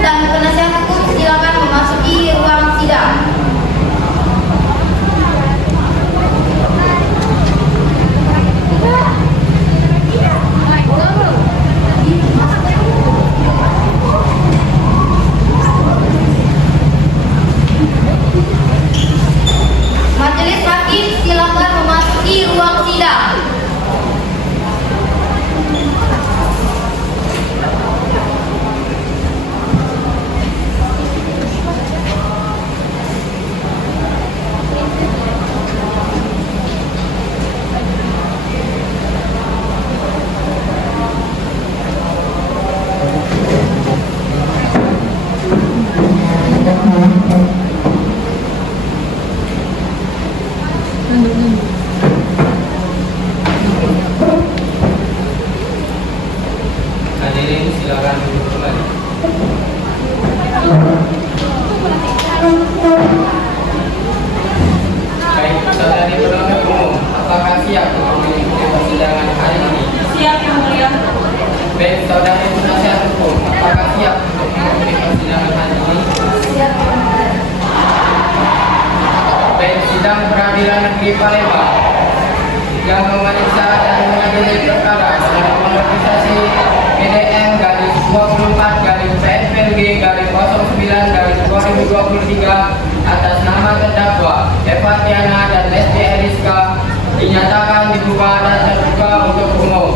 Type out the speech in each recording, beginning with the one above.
dan penasihat hukum silakan memasuki ruang sidang. Majelis hakim silakan memasuki ruang sidang. Hadirin silakan duduk kembali. Baik, saudari penuntut umum, apakah siap untuk mengikuti persidangan hari ini? Siap, Yang Mulia. Baik, saudari penasihat hukum, apakah siap untuk mengikuti persidangan hari ini? Siap. Baik, sidang peradilan negeri Palembang yang memeriksa dan mengadili perkara dengan notifikasi PDM garis 24 garis PSPLG garis 09/2023 atas nama terdakwa Eva Tiana dan Lesti Eriska dinyatakan dibuka dan terbuka untuk umum.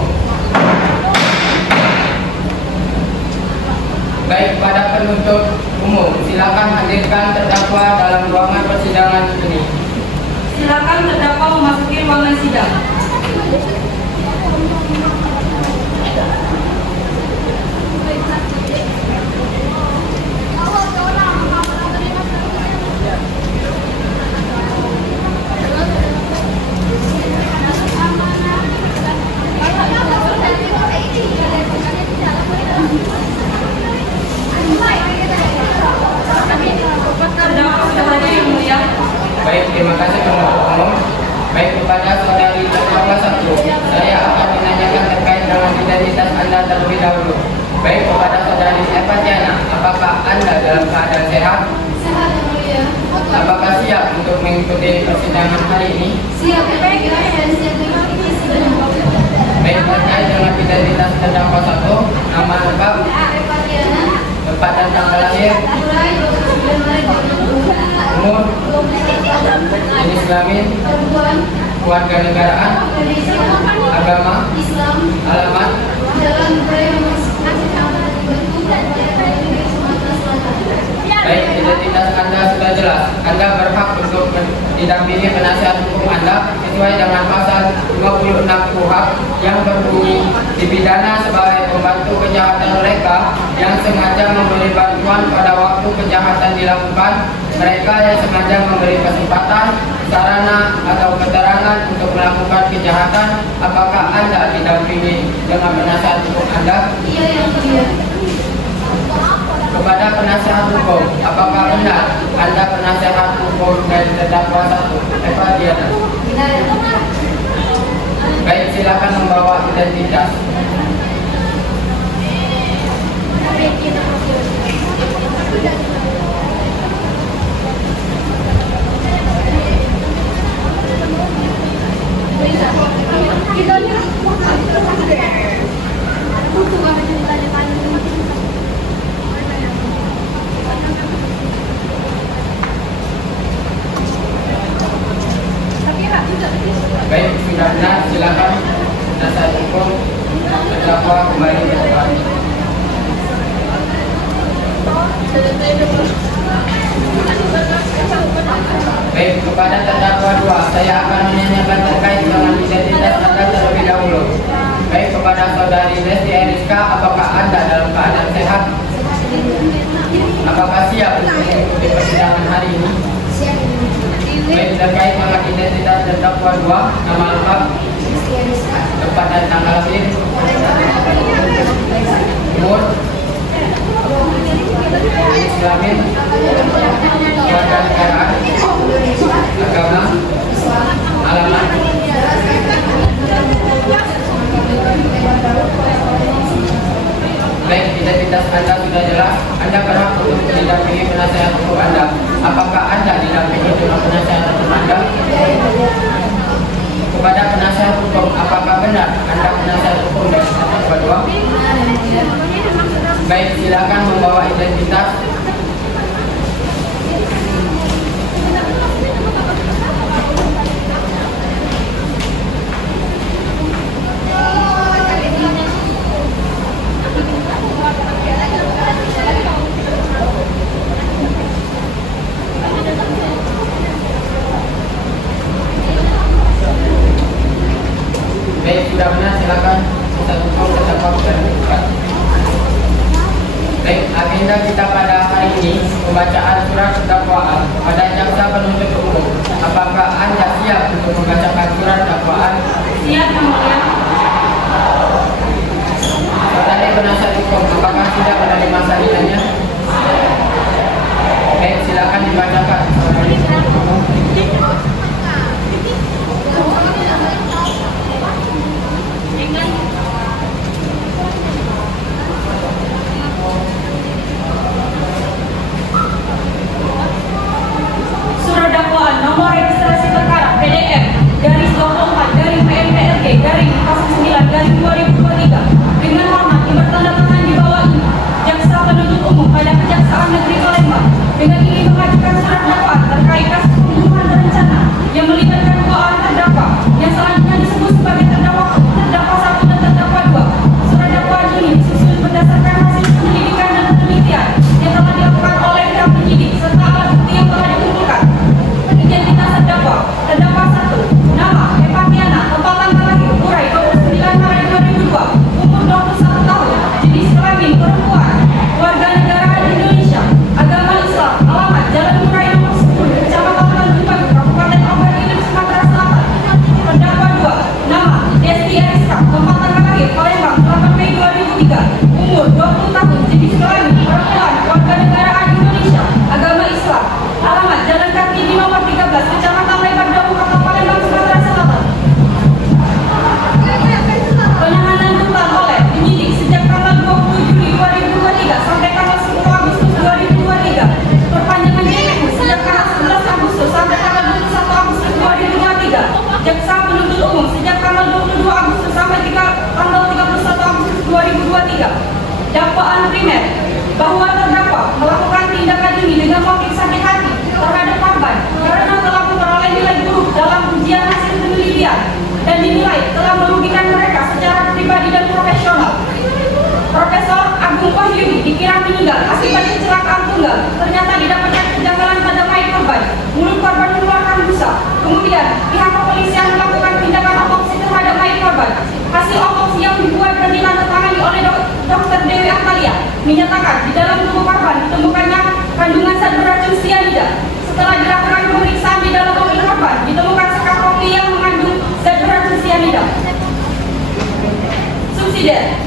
Baik, pada penuntut umum, silakan hadirkan terdakwa dalam ruangan persidangan ini. Silakan terdakwa memasuki ruangan sidang. Terdakwa sudah hadir, Yang Mulia. Baik, terima kasih penuntut umum. Baik, kepada saudari terdakwa 1, saya akan menanyakan terkait dengan identitas Anda terlebih dahulu. Baik, kepada saudari Eva Tiana, apakah Anda dalam keadaan sehat? Sehat, Yang Mulia. Apakah siap untuk mengikuti persidangan hari ini? Siap, Yang Mulia, dan siap mengikuti sidang. Baik, terkait dengan identitas terdakwa 1, nama lengkap, Eva Tiana, tempat dan tanggal lahir, Mulai 29 Maret 2022, umur, 21 tahun, jenis kelamin, perempuan, keluarga negaraan, Indonesia, agama, Islam, alamat. Jalan Raya Sumatera Selatan. Baik, identitas Anda sudah jelas. Anda berhak untuk didampingi penasihat hukum Anda sesuai dengan pasal 56 KUHP yang berbunyi dipidana sebagai pembantu kejahatan mereka yang sengaja memberi bantuan pada waktu kejahatan dilakukan, mereka yang sengaja memberi kesempatan, sarana atau keterangan untuk melakukan kejahatan. Apakah Anda didampingi dengan penasihat hukum Anda? Iya, Yang Mulia. Kepada penasihat hukum, apakah benar Anda penasihat hukum dari terdakwa 1, Eva Tiana? Benar, Yang Mulia. Baik, silakan membawa identitas. Baik, sudah benar, silakan penasihat hukum terdakwa kembali ke depan. Baik, kepada terdakwa 2, saya akan menanyakan terkait dengan identitas Anda terlebih dahulu. Baik, kepada saudari Lesti Eriska, apakah Anda dalam keadaan sehat? Apakah siap untuk mengikuti persidangan hari ini? Siap, Yang Mulia. Baik, terkait dengan identitas terdakwa 2, nama lengkap, tempat dan tanggal lahir, umur, jenis kelamin, keluarga negaraan, agama, alamat. Baik, identitas Anda sudah jelas. Anda Anda berhak untuk didampingi penasihat hukum Anda. Apakah Anda didampingi dengan penasihat hukum Anda? Kepada penasihat hukum, apakah benar Anda penasihat hukum dari kedua? Baik, silakan membawa identitas. Baik, sudah benar, silakan penasihat hukum terdakwa berdebat. Baik, agenda kita pada hari ini pembacaan surat dakwaan pada jaksa penuntut umum. Apakah Anda siap untuk membacakan surat dakwaan? Siap, Yang Mulia. Saudari penasihat hukum, apakah sudah menerima salinannya? Baik, silakan dibacakan. Saudari penuntut umum. Surat dakwaan nomor registrasi perkara PDM garis 24 garing PMPLG garing 09 garing 2023 dengan hormat yang bertandatangan di bawah ini jaksa penuntut umum pada Kejaksaan Negeri Palembang dengan ingin mengajukan surat dakwaan terkait kasus pembunuhan berencana yang melibatkan dua orang terdakwa yang selanjutnya disebut sebagai terdakwa 1 dan terdakwa 2. Surat dakwaan ini disusun berdasarkan hasil penyelidikan dan penelitian yang telah dilakukan oleh pihak penyidik serta alat bukti yang telah dikumpulkan. Identitas terdakwa 1, nama Epatiana, tempat tanggal lahir Urai 29 Maret 2002, umur 21 tahun, jenis kelamin perempuan, warga negara Indonesia, agama Islam, alamat Jalan Urai nomor 10, Kecamatan Tanjung Kabupaten Ogan Ilir, Sumatera Selatan. Terdakwa 2, nama Desti Ariska, tempat tanggal lahir Palembang 8 Mei 2003, umur 20 tahun, jenis kelamin perempuan, warga negara Indonesia, agama Islam, alamat Jalan Kartini nomor 13, Kecamatan Lebar Daun, Kota Palembang, Sumatera Selatan. Penahanan rutan oleh penyidik sejak tanggal 20 Juli 2023 sampai tanggal 10 Agustus 2023. Perpanjangan JPU sejak tanggal 11 Agustus sampai tanggal 21 Agustus 2023. Jaksa penuntut umum sejak tanggal 22 Agustus sampai tanggal 31 Agustus 2023. Dakwaan primer bahwa terdakwa melakukan tindakan ini dengan motif sakit hati terhadap korban karena telah memperoleh nilai buruk dalam ujian hasil penelitian dan dinilai telah merugikan mereka secara pribadi dan profesional. Profesor Agung Wahyudi dikira meninggal akibat kecelakaan tunggal. Ternyata didapatkan kejanggalan pada mayat korban. Mulut korban mengeluarkan busa. Kemudian pihak kepolisian melakukan tindakan otopsi terhadap mayat korban. Hasil otopsi yang dibuat dan ditandatangani oleh Dr. Dewi Atalia menyatakan di dalam tubuh korban ditemukannya kandungan zat beracun sianida. Setelah dilakukan pemeriksaan di dalam mobil korban, ditemukan sekap kopi yang mengandung zat beracun sianida. Subsidiar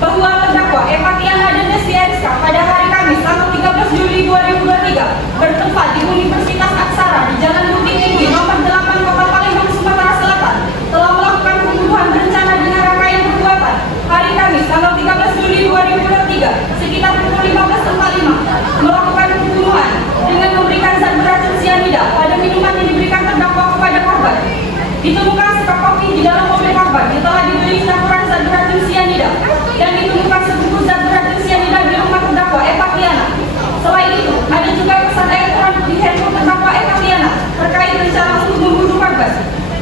bahwa terdakwa Epatiana dan Desti Ariska pada hari Kamis tanggal 13 Juli 2023 bertempat di Universitas Aksara di Jalan Bukit Tinggi nomor 8 Kota Palembang, Sumatera Selatan telah melakukan pembunuhan berencana dengan rangkaian perbuatan hari Kamis tanggal 13 Juli 2023 sekitar pukul 15.45 melakukan pembunuhan dengan memberikan zat beracun sianida pada minuman yang diberikan terdakwa kepada korban. Ditemukan sekap kopi di dalam mobil korban yang telah dibeli campuran zat beracun sianida dan ditemukan sebungkus zat beracun sianida di rumah terdakwa Epatiana. Selain itu, ada juga pesan elektronik di handphone terdakwa Epatiana terkait rencana untuk membunuh korban.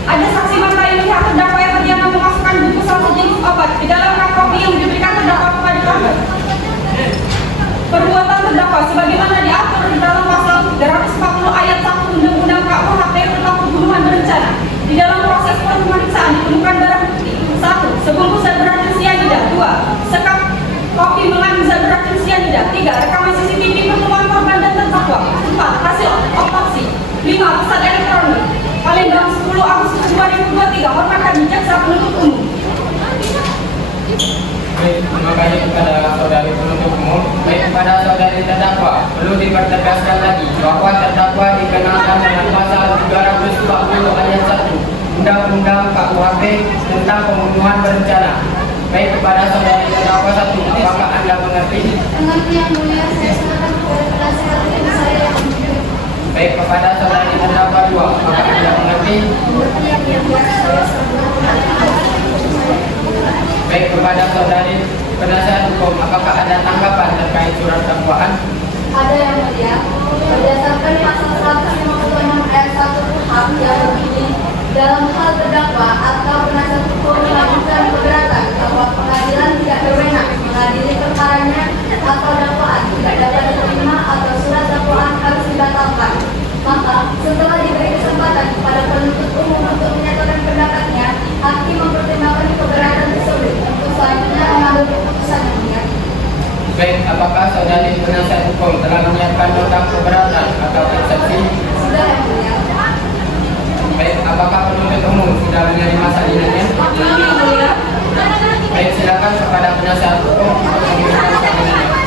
Ada saksi mata yang melihat terdakwa Epatiana memasukkan bungkus satu jenis obat di dalam kap kopi yang diberikan terdakwa kepada korban. Perbuatan terdakwa sebagaimana diatur di dalam pasal 340 ayat 1 Undang-Undang KUHP tentang pembunuhan berencana. Di dalam proses pemeriksaan ditemukan barang bukti 1. Sebungkus zat beracun sianida. 2. Sekap kopi mengandung zat beracun sianida. 3. Rekaman CCTV pertemuan korban dan terdakwa. 4. Hasil otopsi. 5. Pesan elektronik. Palembang 10 Agustus 2023. Hormat kami jaksa penuntut umum. Baik, terima kasih kepada saudari penuntut umum. Baik, kepada saudari terdakwa, perlu dipertegaskan lagi bahwa terdakwa dikenakan dengan pasal 340 ayat 1 Undang-Undang KUHP tentang pembunuhan berencana. Baik, kepada saudari terdakwa 1, apakah Anda mengerti? Mengerti yang mulia, saya serahkan kepada penasihat hukum saya yang jujur. Baik, kepada saudari terdakwa 2, apakah Anda mengerti? Mengerti yang mulia, saya serahkan kepada Baik, kepada saudari penasihat hukum, apakah ada tanggapan terkait surat dakwaan? ada yang mulia. Berdasarkan pasal 156 ayat 1 KUHP yang berbunyi, dalam hal terdakwa atau penasihat hukum melakukan keberatan bahwa pengadilan tidak berwenang mengadili perkaranya atau dakwaan tidak dapat diterima atau surat dakwaan harus dibatalkan, maka setelah diberi kesempatan kepada penuntut umum untuk menyatakan pendapatnya, hakim mempertimbangkan keberatan tersebut untuk selanjutnya mengambil keputusan yang mulia. Baik, apakah saudari penasihat hukum telah menyiapkan nota keberatan atau eksepsi? Sudah yang mulia. Baik, apakah penuntut umum sudah menerima salinannya? Belum yang mulia. Baik, silakan kepada penasihat hukum untuk memberikan salinannya.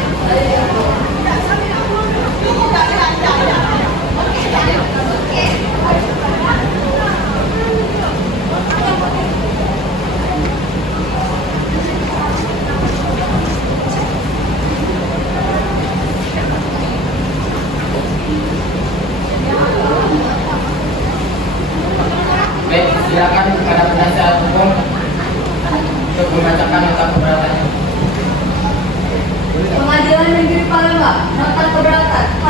Baik, silakan kepada penasihat hukum untuk membacakan nota keberatannya. Pengadilan Negeri Palembang, nota keberatan H.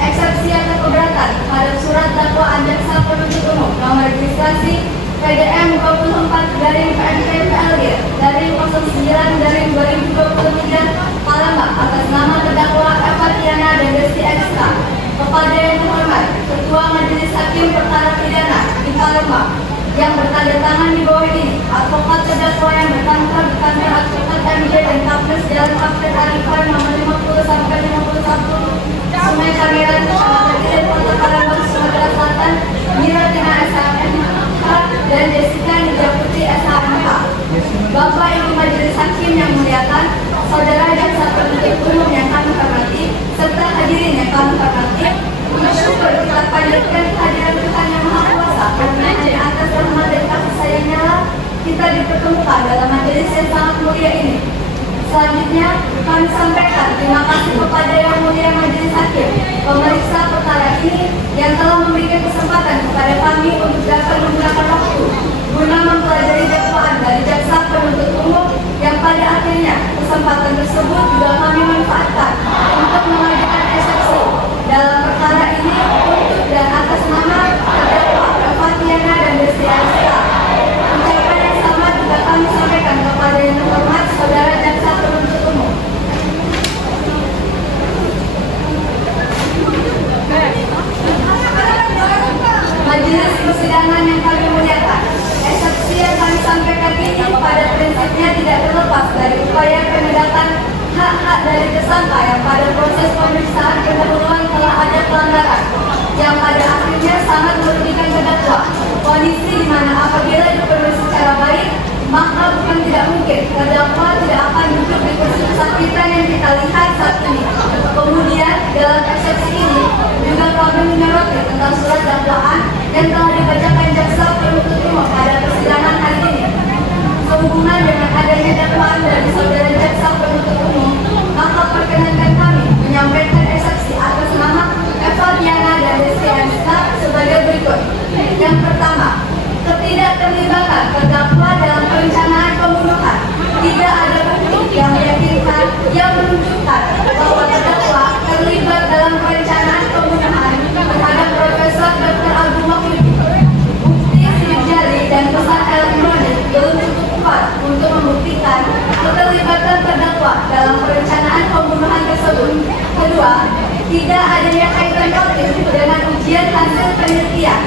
Eksepsi atau keberatan terhadap surat dakwaan jaksa penuntut umum nomor registrasi PDM 24/PNP/PLG dari 09/2023 Palembang atas nama terdakwa Eva Tiana dan Desti XK. Kepada yang terhormat Ketua Majelis Hakim Perkara Pidana di Palembang yang bertanda tangan di bawah ini, advokat terdakwa yang berkantor di kantor advokat MJ dan Kapolres Jalan Kapten Arifan nomor 50-51 Sungai Pangeran, Kecamatan Iden, Kota Palembang, Sumatera Selatan, Miratina SHMH dan Jessica Nijaputi SHMH. Bapak Ibu Majelis Hakim yang muliakan, saudara jaksa penuntut umum yang kami hormati, serta hadirin yang kami hormati, bersyukur kita panjatkan kehadiran Tuhan Yang Maha Kuasa karena hanya atas rahmat dan kasih sayangnya lah kita dipertemukan dalam majelis yang sangat mulia ini. Selanjutnya, kami sampaikan terima kasih kepada Yang Mulia Majelis Hakim, pemeriksa perkara ini yang telah memberikan kesempatan kepada kami untuk dapat menggunakan waktu guna mempelajari dakwaan dari jaksa penuntut umum yang pada akhirnya kesempatan tersebut juga kami manfaatkan untuk mengajukan eksepsi dalam perkara ini untuk dan atas nama terdakwa Eva Tiana dan Desti XK. Ucapan yang sama juga kami sampaikan kepada yang terhormat saudara jaksa penuntut umum. Majelis persidangan yang kami muliakan, eksepsi yang kami sampaikan ini pada prinsipnya tidak terlepas dari upaya penegakan hak-hak dari tersangka yang pada proses pemeriksaan pendahuluan telah ada pelanggaran yang pada akhirnya sangat merugikan terdakwa. Kondisi di mana apabila dipenuhi secara baik, maka bukan tidak mungkin terdakwa tidak akan duduk di kursi kesakitan yang kita lihat saat ini. Kemudian dalam eksepsi ini juga kami menyoroti tentang surat dakwaan yang telah dibacakan jaksa penuntut umum pada persidangan hari ini. Sehubungan dengan adanya dakwaan dari saudara jaksa penuntut umum, maka perkenankan kami menyampaikan eksepsi atas nama Eva Tiana dan Desti XK sebagai berikut. Yang pertama, ketidakterlibatan terdakwa dalam perencanaan pembunuhan. Tidak ada bukti yang meyakinkan yang menunjukkan bahwa terdakwa terlibat dalam perencanaan pembunuhan terhadap Profesor Dr. Agung Mahyudin. Bukti sidik jari dan pesan elektronik belum cukup kuat untuk membuktikan keterlibatan terdakwa dalam perencanaan pembunuhan tersebut. Kedua, tidak adanya kaitan motif dengan ujian hasil penelitian.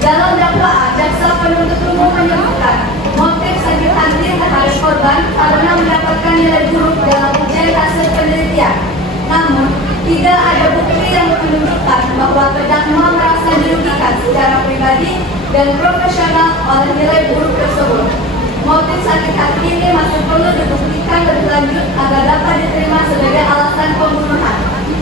Dalam dakwaan, jaksa penuntut umum menyebutkan motif sakit hati terhadap korban karena mendapatkan nilai buruk dalam ujian hasil penelitian. Namun, tidak ada bukti yang menunjukkan bahwa terdakwa merasa dirugikan secara pribadi dan profesional oleh nilai buruk tersebut. Motif sakit hati ini masih perlu dibuktikan lebih lanjut agar dapat diterima sebagai alasan pembunuhan.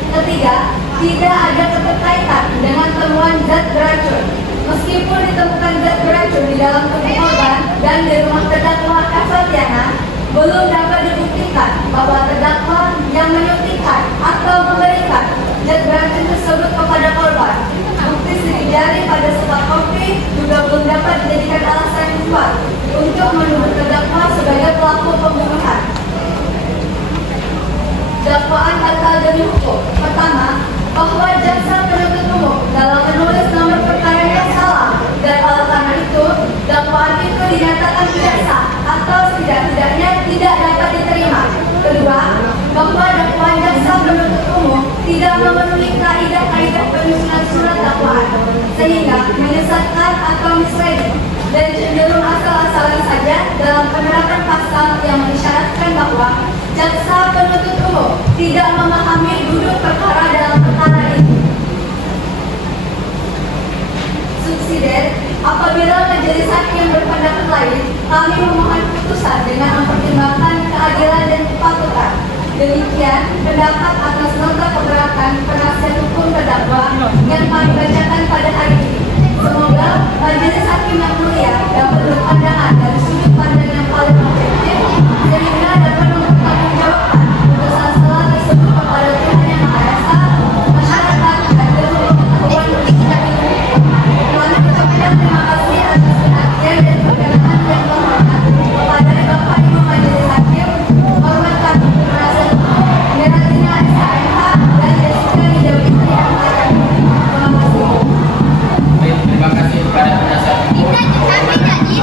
Ketiga, tidak ada keterkaitan dengan temuan zat beracun. Meskipun ditemukan zat beracun di dalam tubuh korban dan di rumah terdakwa Eva Tiana, belum dapat dibuktikan bahwa terdakwa yang tidak memahami duduk perkara dalam perkara ini. Subsidiar, apabila majelis hakim berpendapat lain, kami memohon putusan dengan mempertimbangkan keadilan dan kepatutan. Demikian pendapat atas nota keberatan penasihat hukum terdakwa yang kami bacakan pada hari ini. Semoga majelis hakim yang mulia dapat berpandangan dari sudut pandang yang paling objektif sehingga dapat mempertanggungjawabkan putusan selah tersebut kepada Tuhan Yang Maha Esa, masyarakat dan seluruh pengetahuan bersihkan ini. Kami ucapkan terima kasih atas perhatian dan perkenanan yang menghormat kepada Bapak Ibu Majelis Hakim, hormat kami penasihat hukum, Meratina SHMH dan Jessica Hidawi yang akan. Terima kasih. Baik, terima kasih kepada penasihat hukum.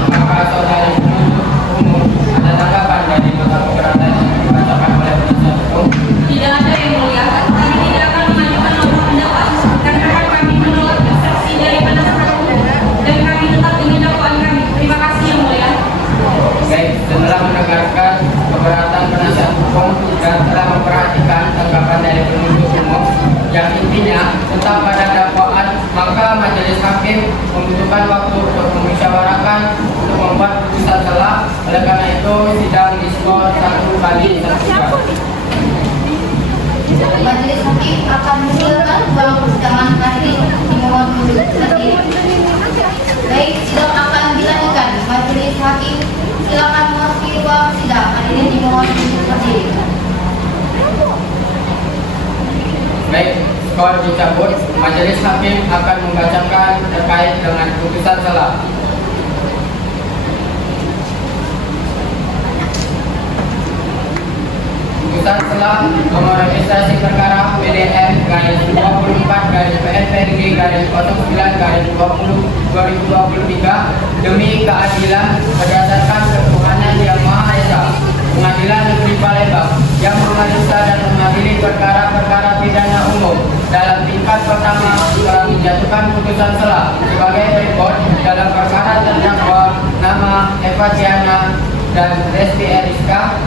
Maka saudari penuntut umum ada tanggapan dari nota keberatan yang dibacakan oleh penasihat hukum? Tidak ada yang mulia. Kami tidak akan mengajukan nota pendapat karena kami menolak eksepsi dari penasihat hukum dan kami tetap ingin dakwaan kami. Terima kasih yang mulia. Baik, setelah mendengarkan keberatan penasihat hukum dan telah memperhatikan tanggapan dari penuntut umum yang intinya tetap pada dakwaan, maka majelis hakim membutuhkan waktu untuk memusyawarahkan untuk membuat putusan selah. Oleh karena itu sidang diskor 1 kali 1 Majelis hakim akan mengusulkan bahwa persidangan hari ini dimohon duduk berdiri. Baik, sidang akan dilanjutkan. Majelis hakim silakan memasuki ruang sidang. Hari ini dimohon duduk berdiri. Baik, skor dicabut. Majelis hakim akan membacakan terkait dengan putusan selah. Putusan selah nomor registrasi perkara PDM garis 24 garis PNPRG garis 09 garis 20 2023 demi keadilan berdasarkan ketuhanan yang Maha Esa. Pengadilan Negeri Palembang yang memeriksa dan mengadili perkara-perkara pidana umum dalam tingkat pertama telah menjatuhkan putusan selah sebagai berikut dalam perkara terdakwa nama Eva Tiana dan Resti Eriska.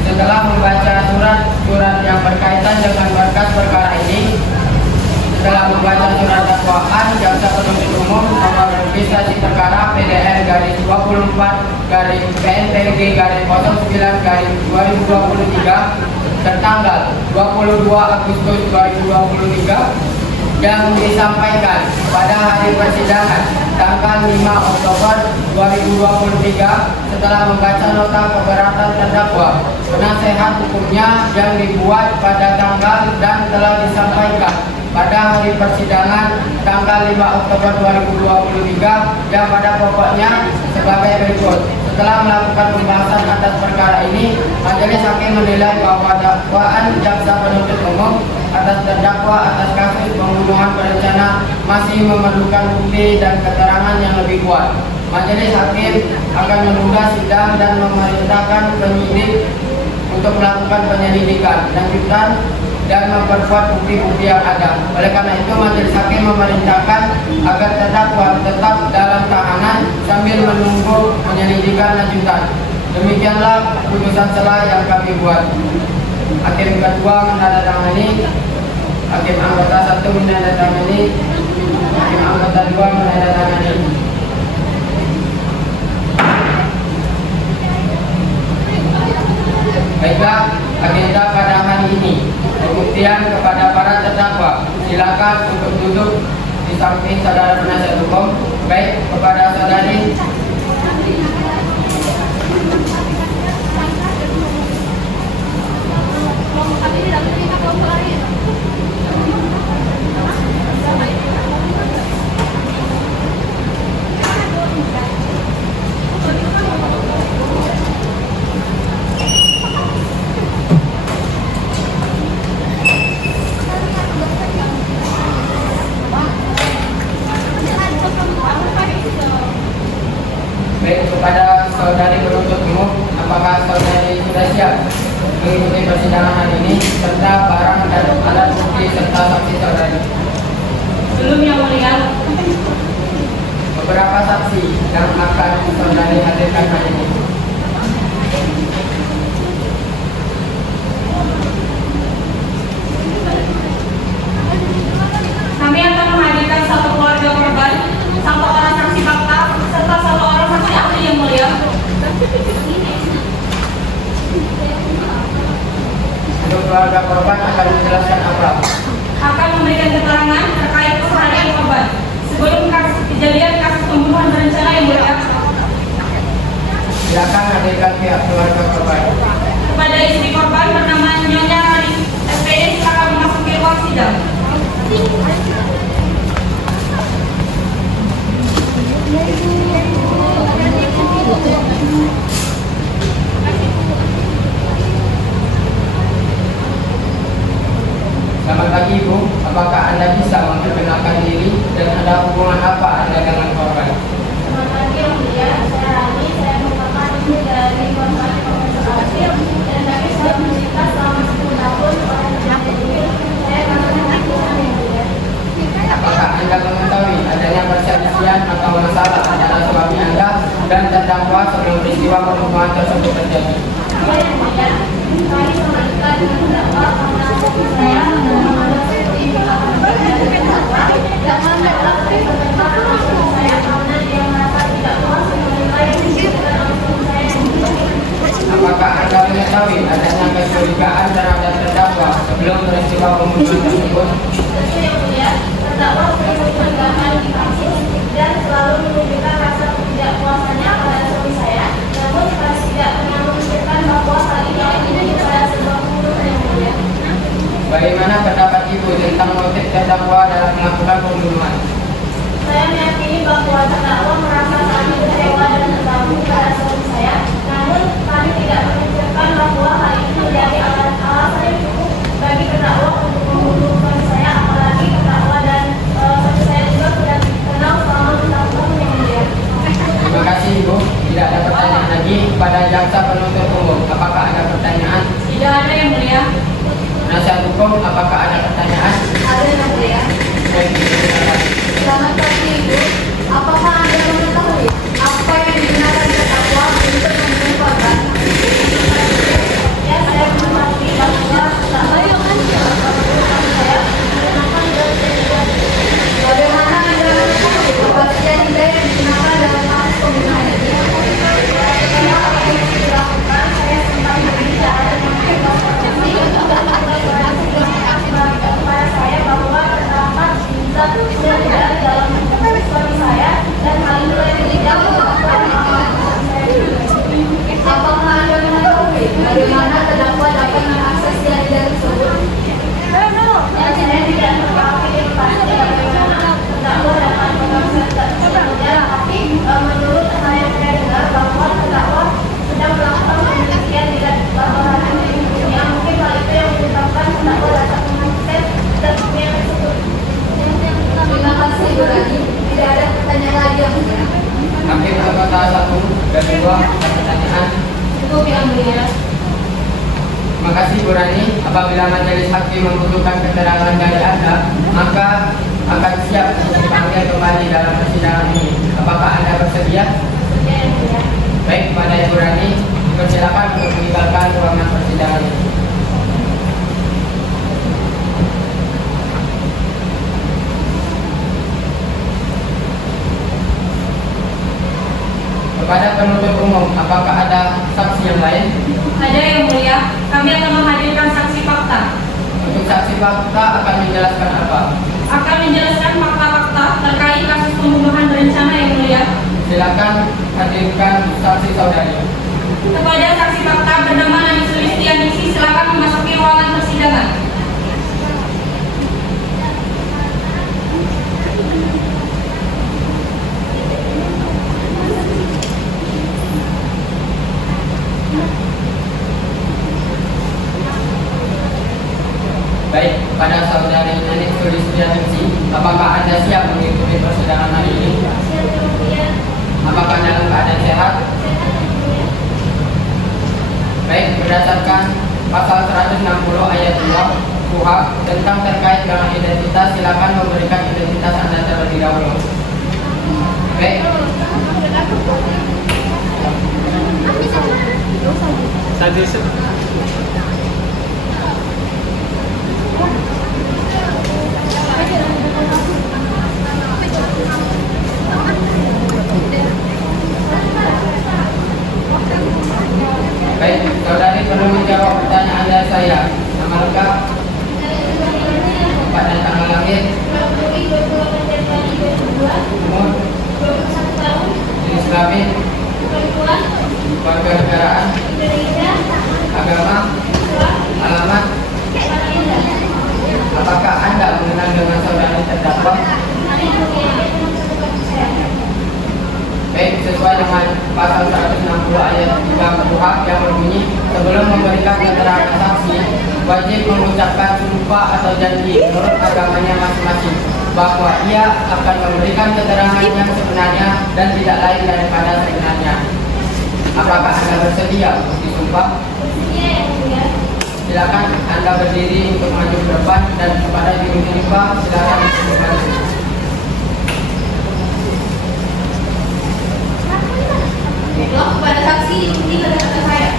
Setelah membaca surat-surat yang berkaitan dengan berkas perkara ini, setelah membaca surat dakwaan jaksa penuntut umum nomor registrasi perkara PDR garis 24 garis PNPG garis 09 garis 2023 tertanggal 22 Agustus 2023 yang disampaikan pada hari persidangan tanggal 5 Oktober 2023 setelah membaca nota keberatan terdakwa, penasehat hukumnya yang dibuat pada tanggal dan telah disampaikan pada hari persidangan tanggal 5 Oktober 2023 yang pada pokoknya sebagai berikut. Setelah melakukan pembahasan atas perkara ini, majelis hakim menilai bahwa dakwaan jaksa penuntut umum atas terdakwa atas kasus pembunuhan berencana masih memerlukan bukti dan keterangan yang lebih kuat. Majelis hakim akan menunda sidang dan memerintahkan penyidik untuk melakukan penyelidikan lanjutan dan memperkuat bukti-bukti yang ada. Oleh karena itu, majelis hakim memerintahkan agar terdakwa tetap dalam tahanan sambil menunggu penyelidikan lanjutan. Demikianlah putusan selah yang kami buat. Hakim kedua menandatangani, hakim anggota 1 menandatangani, hakim anggota 2 menandatangani. Baiklah, agenda pada hari ini pembuktian kepada para terdakwa. Silakan untuk duduk di samping saudara penasihat hukum. Baik, kepada saudari. Baik, kepada saudari penuntut umum, apakah saudari sudah siap mengikuti persidangan hari ini serta barang dan alat bukti serta saksi saudari? Belum yang mulia. Beberapa saksi yang akan saudari hadirkan hari ini. keluarga korban akan menjelaskan apa? Akan memberikan keterangan terkait keseharian korban sebelum kejadian kasus pembunuhan berencana yang mulia. Silakan hadirkan pihak keluarga korban. Kepada istri korban bernama Nyonya Haris SPD, silakan memasuki ruang sidang. Selamat pagi Ibu, apakah Anda bisa memperkenalkan diri dan ada hubungan apa Anda dengan korban? Selamat pagi Yang Mulia, saya Rani, saya merupakan ibu dari korban Profesor Asil dan kami sudah menikah selama 10 tahun pada bulan Juli. Saya merupakan ibu Yang Mulia. Apakah Anda mengetahui adanya perselisihan atau masalah antara suami Anda dan terdakwa sebelum peristiwa pembunuhan tersebut terjadi? Saya Yang Mulia, kami menikah dengan terdakwa karena suami saya adalah seperti akan dari terdakwa dan menolak permintaan suami saya karena dia merasa tidak puas dengan nilai yang diberikan oleh suami saya yang tinggi. Apakah Anda mengetahui adanya kecurigaan terhadap terdakwa sebelum peristiwa pembunuhan tersebut? Tentu Yang Mulia, terdakwa sering berpegangan di kasus dan selalu menunjukkan rasa ketidakpuasannya pada suami saya. Namun kami tidak pernah menunjukkan bahwa hal ini terjadi pada sebuah pembunuhan Yang Mulia. Bagaimana pendapat Ibu tentang motif terdakwa dalam melakukan pembunuhan? Saya meyakini bahwa terdakwa merasa sangat kecewa dan terganggu pada suami saya. Namun kami tidak menunjukkan bahwa hal ini menjadi alasan yang cukup bagi terdakwa untuk membunuh suami saya, apalagi terdakwa dan suami saya juga sudah dikenal selama bertahun-tahun Yang Mulia. Terima kasih Ibu, tidak ada pertanyaan lagi kepada jaksa penuntut umum. Apakah ada pertanyaan? Tidak ada Yang Mulia. Penasihat hukum, apakah ada pertanyaan? Ada Yang Mulia. Baik, silakan. Selamat pagi Ibu. Apakah Anda mengetahui apa yang digunakan terdakwa untuk membunuh korban? Ya, saya mengetahui bahwa terdakwa yang menggunakan saya menggunakan Bagaimana Anda mengetahui bahwa cyanida yang digunakan dalam kasus pembunuhan ini? karena apa yang dilakukan saya sempat berbicara dengan psikologi untuk mengetahui kepada saya bahwa terdapat zat cyanida dalam tubuh suami saya dan hal itu yang tidak menyebabkan suami saya. Apakah Anda mengetahui bagaimana terdakwa dapat mengakses cyanida tersebut? Ya, saya tidak mengetahui yang pasti bagaimana terdakwa dapat mengakses zat cyanida, tapi menurut hal yang saya dengar bahwa terdakwa sedang melakukan penelitian di laboratorium yang punya. Mungkin hal itu yang menyebabkan terdakwa dapat mengakses zat kimia tersebut. Terima kasih Ibu Rani. Tidak ada pertanyaan lagi Yang Mulia. Hakim anggota 1 dan 2 ada pertanyaan. Cukup Yang Mulia. Terima kasih Bu Rani. Apabila majelis hakim membutuhkan keterangan dari Anda, maka akan siap untuk dipanggil kembali dalam persidangan ini. Apakah Anda bersedia? Ya, Yang Mulia. Baik, kepada Ibu Rani, dipersilakan untuk meninggalkan ruangan persidangan ini. Kepada penuntut umum, apakah ada saksi yang lain? Ada Yang Mulia. Kami akan menghadirkan saksi fakta. Untuk saksi fakta akan menjelaskan apa? Akan menjelaskan fakta-fakta terkait kasus pembunuhan berencana Yang Mulia. Silakan hadirkan saksi saudari. Kepada saksi fakta bernama Nani Sulistianingsih, silakan memasuki ruangan persidangan. Baik, pada saudari Nani Sulistianingsih, apakah Anda siap mengikuti persidangan hari ini? Siap Yang Mulia. Apakah dalam keadaan sehat? Baik, berdasarkan pasal 160 ayat 2 KUHP tentang terkait dengan identitas, silakan memberikan identitas Anda terlebih dahulu. Baik. Baik, saudari perlu menjawab pertanyaan dari saya. malaikat, tempat dan tanggal langit, umur, jenis kelamin, warga negaraan, agama, alamat. Apakah Anda mengenal dengan saudara terdakwa? Baik, sesuai dengan pasal 160 ayat 3 KUHP yang berbunyi, sebelum memberikan keterangan saksi, wajib mengucapkan sumpah atau janji menurut agamanya masing-masing bahwa ia akan memberikan keterangan yang sebenarnya dan tidak lain daripada sebenarnya. Apakah Anda bersedia untuk disumpah? Silakan Anda berdiri untuk maju ke depan dan kepada juru disumpah silakan untuk maju. Baiklah, kepada saksi ikuti kata-kata saya.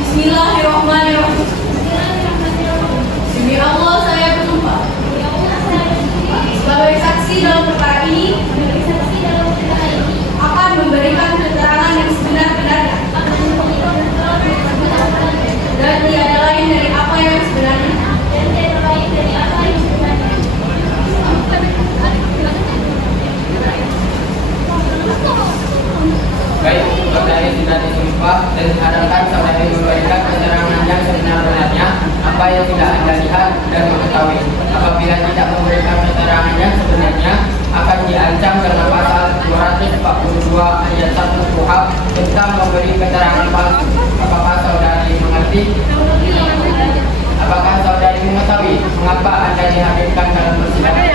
Bismillahirrahmanirrahim. Demi Allah saya bersumpah Sebagai saksi dalam perkara ini akan memberikan keterangan yang sebenar-benarnya dan tiada lain dari apa yang sebenarnya. Baik, saudari sudah disumpah dan diharapkan saudari memberikan keterangan yang sebenar-benarnya apa yang tidak Anda lihat dan mengetahui. Apabila tidak memberikan keterangan yang sebenarnya akan diancam dengan pasal 242 ayat 1 KUHP tentang memberi keterangan palsu. Apakah saudari mengerti? Apakah saudari mengetahui mengapa Anda dihadirkan dalam persidangan?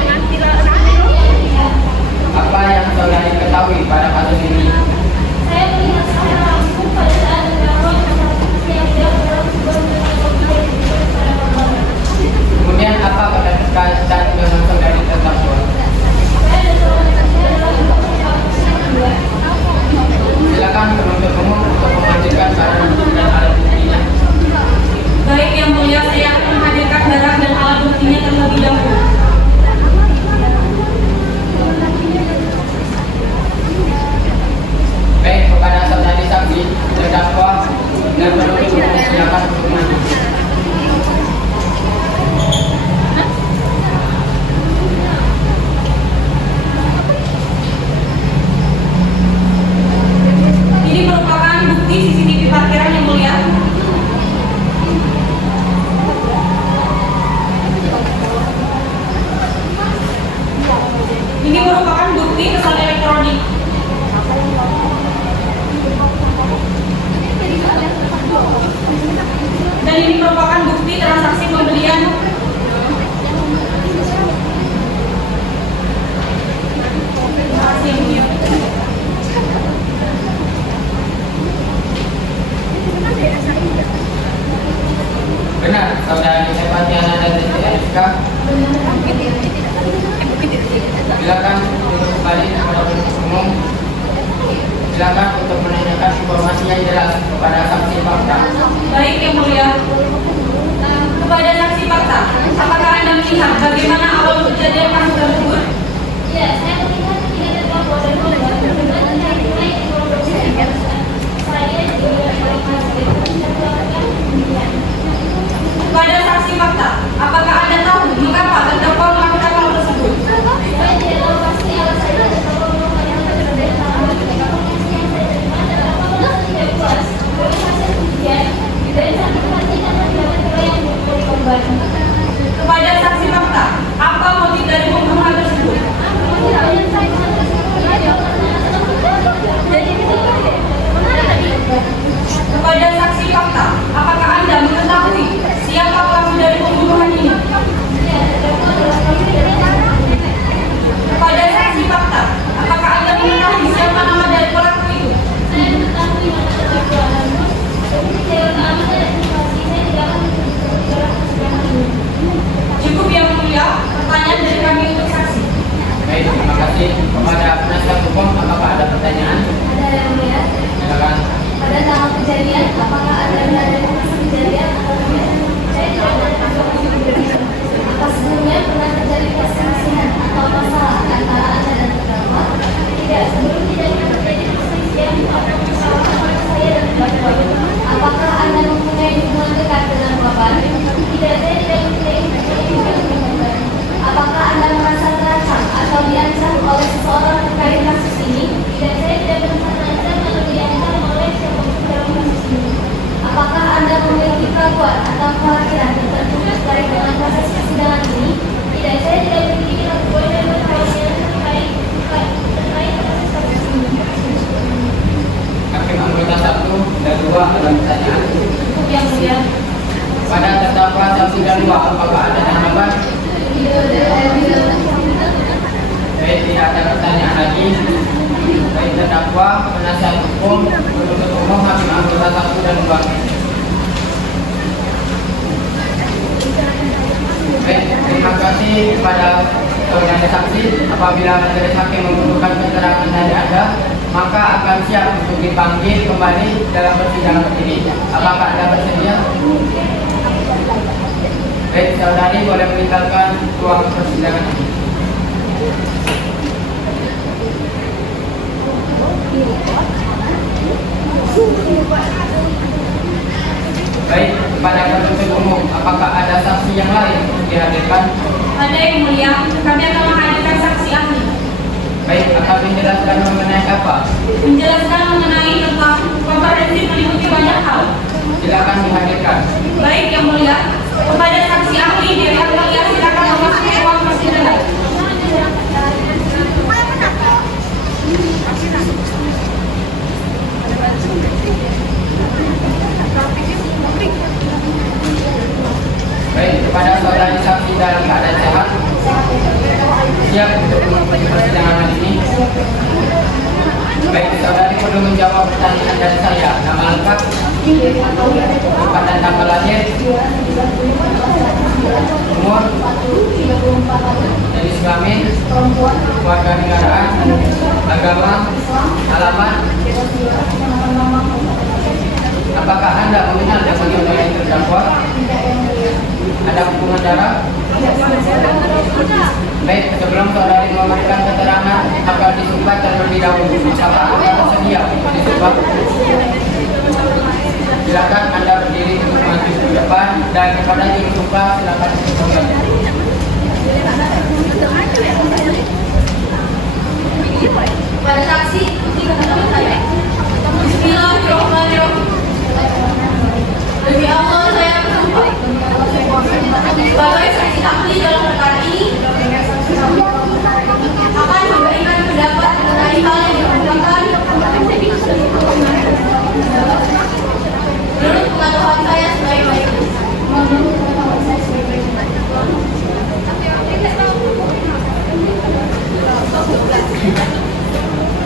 Apa yang saudari ketahui pada kasus ini? Kemudian apa keterkaitan dengan saudari terdakwa? Silakan penuntut umum untuk menghadirkan barang bukti dan alat buktinya. Baik, yang mulia, saya akan menghadirkan barang dan alat buktinya terlebih dahulu. Baik, kepada saudari saksi, terdakwa dan penuntut umum silakan untuk maju. Ini merupakan bukti CCTV parkiran yang mulia. Ini merupakan bukti pesan elektronik. Dan ini merupakan bukti transaksi pembelian. Terima kasih, Yang Mulia. Benar, saudari Sepatiana dan STSK. Silakan untuk kembali kepada penuntut umum. Silakan untuk menanyakan informasi yang jelas kepada saksi fakta. Baik, Yang Mulia. Kepada saksi fakta, apakah Anda melihat bagaimana awal kejadian kasus tersebut? Ya, saya melihat tidak ada terdakwa dan korban berdebat dengan mulai introduksi saya juga Kepada saksi fakta, apakah Anda tahu mengapa terdakwa melakukan hal tersebut? saya tidak tahu pasti alasan terdakwa melakukan hal tersebut. Informasi yang saya terima terdakwa merasa tidak puas dengan hasil ujian dan sakit hati karena dapat proyek dari korban. Kepada saksi fakta, apa motif dari pembunuhan tersebut? Kepada saksi fakta, apakah Anda mengetahui siapa pelaku dari pembunuhan ini? Kepada saksi fakta, apakah Anda mengetahui siapa nama dari pelaku itu? Saya mengetahui mana terdakwa, namun detail keamanan dan informasi saya tidak akan menjelaskan persidangan ini. Cukup, Yang Mulia, pertanyaan dari kami untuk saksi. Baik, terima kasih. Kepada penasihat hukum, apakah ada pertanyaan? Ada yang melihat Silakan. pada tanggal kejadian apakah ada Tidak, saya tidak ingin. Apakah Anda merasa terancam atau diancam oleh seseorang terkait kasus ini? Tidak, saya tidak merasa terancam atau diancam oleh siapapun dalam kasus ini. Apakah Anda memiliki keraguan atau kekhawatiran tertentu terkait dengan proses persidangan ini? Tidak, saya tidak memiliki keraguan dan kekhawatiran terkait kasus ini. Hakim anggota 1 dan 2 ada pertanyaan. Cukup yang mulia. Pada terdakwa 1 dan 2 apakah ada tanggapan? Baik, tidak ada pertanyaan lagi. Baik, terdakwa, penasihat hukum, penuntut umum, hakim anggota 1 dan 2. Baik, terima kasih kepada saudara saksi. Apabila majelis hakim membutuhkan keterangan dari Anda, maka akan siap untuk dipanggil kembali dalam persidangan ini. Apakah Anda bersedia? Baik, saudari boleh meninggalkan ruang persidangan ini. Baik, kepada penuntut umum, apakah ada saksi yang lain untuk dihadirkan? Ada yang mulia, kami akan menghadirkan saksi ahli. Baik, akan menjelaskan mengenai apa? Menjelaskan mengenai tentang komprehensif meliputi banyak hal. Silakan dihadirkan. Baik yang mulia, kepada saksi ahli dari Atalia silakan memasuki ruang persidangan. Baik, kepada saudari saksi dalam keadaan sehat, siap untuk mengikuti persidangan hari ini. Baik, saudari perlu menjawab pertanyaan dari saya. Nama lengkap, tempat dan tanggal lahir, umur, jenis kelamin, keluarga negaraan, agama, alamat. Apakah Anda mengenal dan mengenal yang terdakwa? Ada hubungan darah? Baik, sebelum saudari memberikan keterangan akan disumpah terlebih dahulu. Apakah Anda bersedia untuk disumpah? Silakan Anda berdiri untuk maju ke depan dan kepada juru sumpah silakan kembali. Pada saksi, dikatakan saya. Bismillahirrahmanirrahim. Demi Allah saya bersumpah sebagai saksi ahli dalam perkara ini akan memberikan pendapat mengenai hal yang diperlukan menurut pengetahuan saya sebaik-baiknya.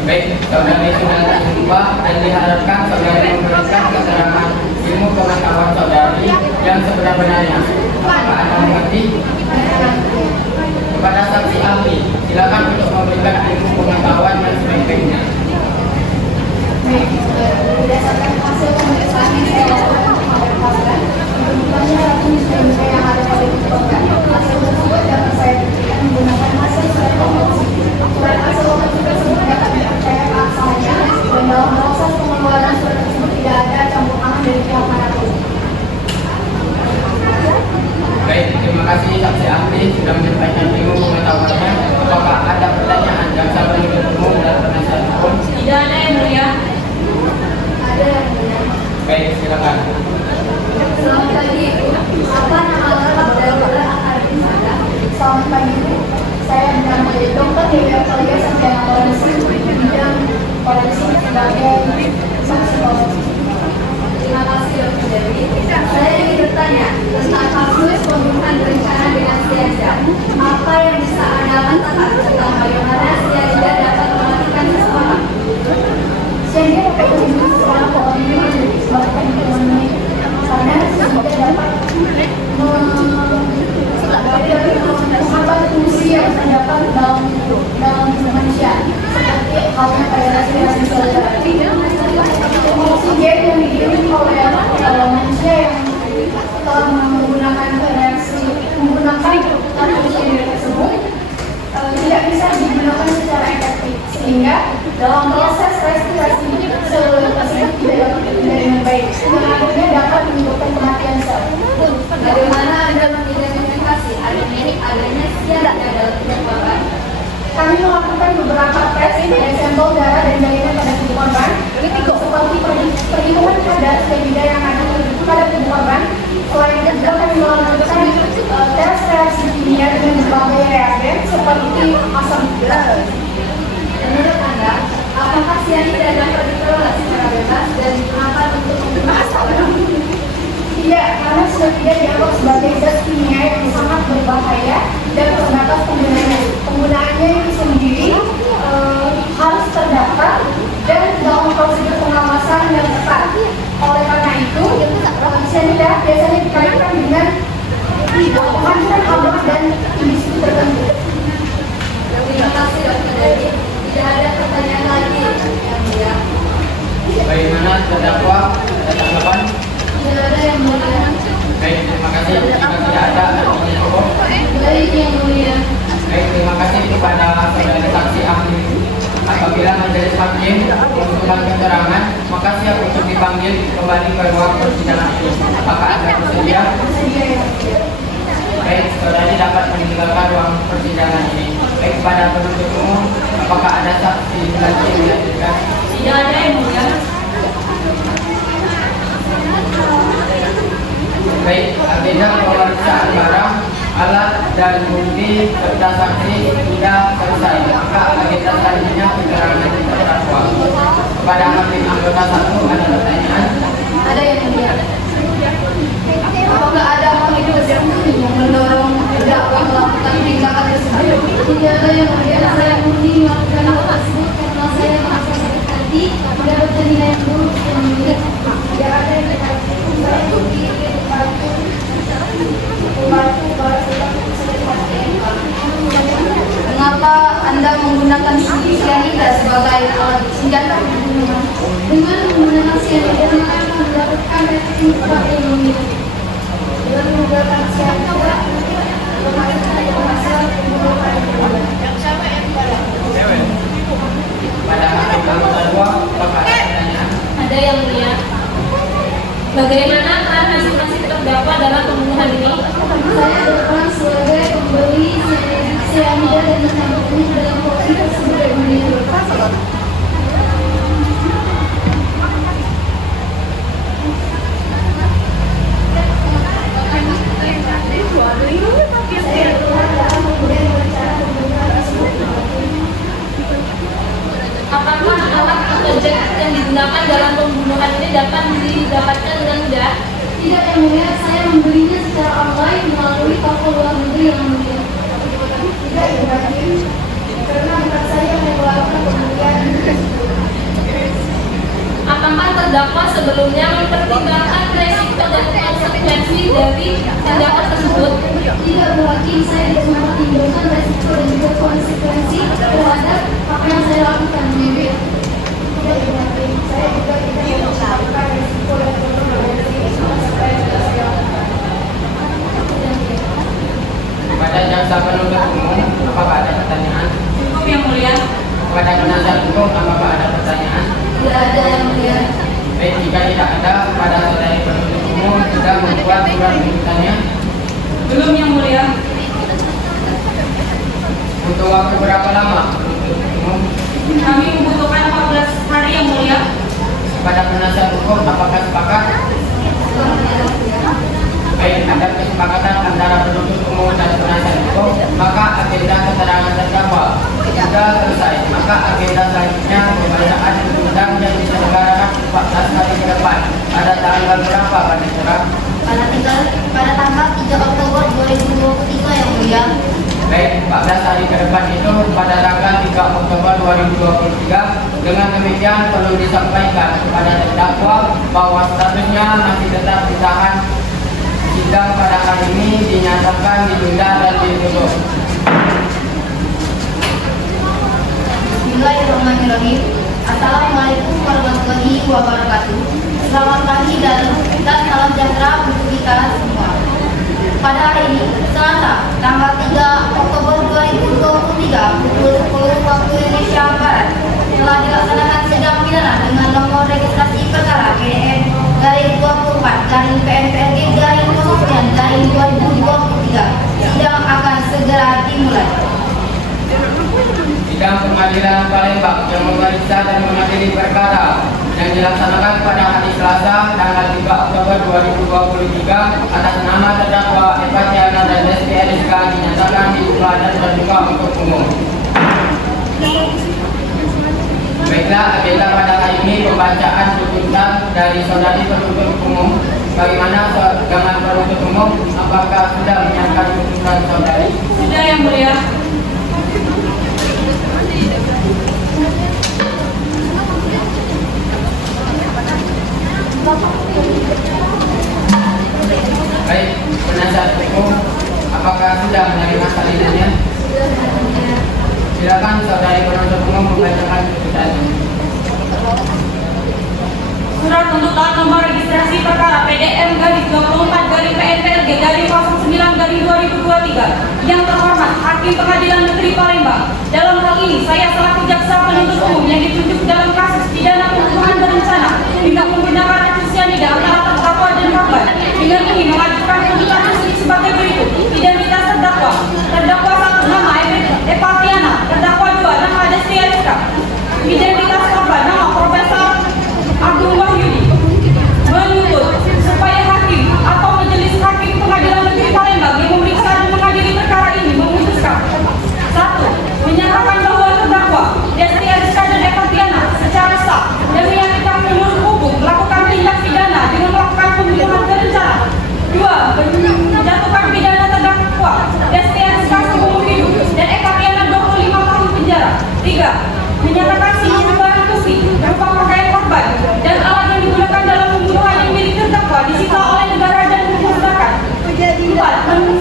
Baik, saudari sudah disumpah dan diharapkan saudari memberikan keterangan ilmu pengetahuan saudari yang sebenar-benarnya. Apakah Anda mengerti? Kepada saksi ahli, silakan untuk memberikan ilmu pengetahuan yang sebaik-baiknya. Berdasarkan hasil pemeriksaan yang saya lakukan terhadap korban, ditemukannya racun di seluruh yang ada pada tubuh korban. Hasil tersebut dapat saya buktikan menggunakan hasil swab otopsi. Ukuran hasil otopsi tersebut dapat dipercaya keabsahannya dan dalam proses pengeluaran surat tersebut tidak ada campur tangan dari pihak manapun. Baik, terima kasih saksi ahli sudah menyampaikan ilmu pengetahuannya. Apakah ada pertanyaan yang saya penuntut umum dan penasihat hukum? Tidak ada yang mulia. Ada yang mulia. Baik, silakan. Selamat pagi Ibu. Apa nama lengkap dari Dokter Akademis Anda? Selamat pagi Ibu. Saya bernama Dr. Dewi Atalia Santiana Lawrence, bidang forensik sebagai saksi forensik. Terima kasih Dr. Dewi. Saya ingin bertanya tentang kasus pembunuhan berencana dengan sengaja. Apa yang bisa Anda katakan tentang bagaimana sengaja dapat mematikan seseorang? Sehingga dapat membunuh seorang orang disebabkan ekonomi karena sehingga dapat menghambat fungsi yang terdapat dalam tubuh manusia seperti halnya pada respirasi seluler. Oksigen yang dikirim oleh manusia yang telah menggunakan reaksi oksigen tersebut tidak bisa digunakan secara efektif sehingga dalam proses respirasi seluler kami melakukan beberapa tes pada sampel darah dan jaringan pada tubuh korban, seperti perhitungan kadar cyanida yang ada pada tubuh korban. Selain itu juga kami melakukan tes reaksi kimia dengan berbagai reagen seperti asam gula. Menurut Anda, apakah cyanida dapat dikelola secara bebas dan digunakan untuk membuat Tidak, karena sudah tidak dianggap sebagai zat kimia yang sangat berbahaya dan terbatas penggunaannya. Penggunaannya itu sendiri harus terdaftar dan dalam prosedur pengawasan yang ketat. Oleh karena itu, cyanida biasanya dikaitkan dengan penghancuran hama dan industri tertentu. Terima kasih Dr. Dedi. Tidak ada pertanyaan lagi yang mulia. Bagaimana terdakwa ada tanggapan? Tidak ada yang mulia. Baik, terima kasih. Jika tidak ada, artinya cukup. Baik yang mulia. Baik, terima kasih kepada saudara saksi ahli. Apabila majelis hakim mengusulkan keterangan, maka siap untuk dipanggil kembali ke ruang persidangan ini. Apakah Anda bersedia? Baik, saudara dapat meninggalkan ruang persidangan ini. Baik, pada penuntut umum, apakah ada saksi lagi yang dihadirkan? Tidak ada yang mulia. Baik, agenda pemeriksaan barang, alat dan bukti serta saksi sudah selesai. Maka agenda selanjutnya keterangan terdakwa. Kepada hakim anggota 1 ada pertanyaan? Ada yang mulia. Apakah ada motif yang mendorong terdakwa melakukan tindakan tersebut? Tidak ada yang mulia. Saya murni melakukan hal tersebut karena saya merasa sakit hati mendapat cerita yang buruk yang mulia. Tidak ada yang Mengapa Anda menggunakan cyanida sebagai alat senjata pembunuhan? Dengan menggunakan cyanida maka mendapatkan reaksi yang mulia. Dengan menggunakan cyanida Pada hakim anggota 2, apakah ada pertanyaan? Ada yang mulia. Bagaimana peran masing-masing terdakwa dalam pembunuhan ini? Saya berperan sebagai pembeli cyanida dan mencampurnya dalam kopi tersebut yang mulia. Apakah alat atau zat yang digunakan dalam pembunuhan ini dapat didapatkan dengan mudah? Tidak yang mulia, saya membelinya secara online melalui toko luar negeri yang mulia. Tidak dibagi karena bukan saya yang melakukan pembelian. Apakah terdakwa sebelumnya mempertimbangkan resiko dan konsekuensi dari tindakan tersebut? Tidak berhakim, saya tidak mempertimbangkan resiko dan juga konsekuensi terhadap apa yang saya lakukan. Tidak dibagi, saya juga tidak mempertimbangkan risiko dan konsekuensi apa yang sudah saya lakukan. Kepada jaksa penuntut umum, apakah ada pertanyaan? Cukup yang mulia. Kepada penasihat hukum, apakah ada pertanyaan? Tidak ada yang mulia. Baik, jika tidak ada, pada saudari penuntut umum sudah membuat surat tuntutannya. Belum yang mulia. Untuk waktu berapa lama penuntut umum? Kami membutuhkan 14 hari yang mulia. Kepada penasihat hukum, apakah sepakat? Baik, ada kesepakatan antara penuntut umum dan penasihat hukum, maka agenda keterangan terdakwa sudah selesai. Maka agenda selanjutnya pembacaan undang yang diselenggarakan 14 hari ke depan. Pada tanggal berapa, Pak Direktur? Pada tanggal 3 Oktober 2023 yang mulia. Baik, 14 hari ke depan itu pada tanggal 3 Oktober 2023. Dengan demikian perlu disampaikan kepada terdakwa bahwa statusnya masih tetap ditahan. Sidang pada hari ini dinyatakan ditunda dan ditutup. Bismillahirrahmanirrahim. Assalamualaikum warahmatullahi wabarakatuh. Selamat pagi dan salam sejahtera untuk kita semua. Pada hari ini, Selasa, tanggal 3 Oktober 2023, pukul 10 waktu Indonesia Barat, telah dilaksanakan sidang pidana dengan nomor registrasi perkara PDN garing 24 garing PNPRG garing 09 garing 2023. Sidang akan segera dimulai. dilaksanakan pada hari Selasa tanggal 3 Oktober 2023 atas nama terdakwa Eva Tiana dan Desti Eliska dinyatakan dibuka dan terbuka untuk umum. Baiklah, agenda pada hari ini pembacaan tuntutan dari saudari penuntut umum. Bagaimana dengan penuntut umum? Apakah sudah menyiapkan tuntutan saudari? Sudah, Yang Mulia. Baik, penasihat hukum, apakah sudah menerima salinannya? Silakan saudari penuntut umum membacakan tuntutan. Surat tuntutan nomor registrasi perkara PDM garis 24 garis PNPLG garis 09 garis 2023. Yang terhormat Hakim Pengadilan Negeri Palembang. Dalam hal ini saya selaku jaksa penuntut umum yang ditunjuk dalam kasus pidana pembunuhan berencana dengan menggunakan racun cyanida antara terdakwa dan korban. Dengan ini mengajukan tuntutan tersebut sebagai berikut. Identitas terdakwa: terdakwa 1 nama Eva Tiana, terdakwa 2 nama Desti Eliska. Identitas korban nama Profesor Abdul Wahyudi. Menuntut supaya hakim atau majelis hakim Pengadilan Negeri Palembang yang memeriksa dan mengadili perkara ini memutuskan: 1. Menyatakan bahwa terdakwa Desti Eliska dan Eva Tiana secara sah dan meyakinkan menurut hukum melakukan tindak pidana dengan melakukan pembunuhan berencana. 2. Menjatuhkan pidana terdakwa Desti Eliska seumur hidup dan Eva Tiana 25 tahun penjara. 3. Menyatakan seluruh barang bukti berupa pakaian korban dan alat yang digunakan dalam pembunuhan yang milik terdakwa disita oleh negara dan dimusnahkan. 4.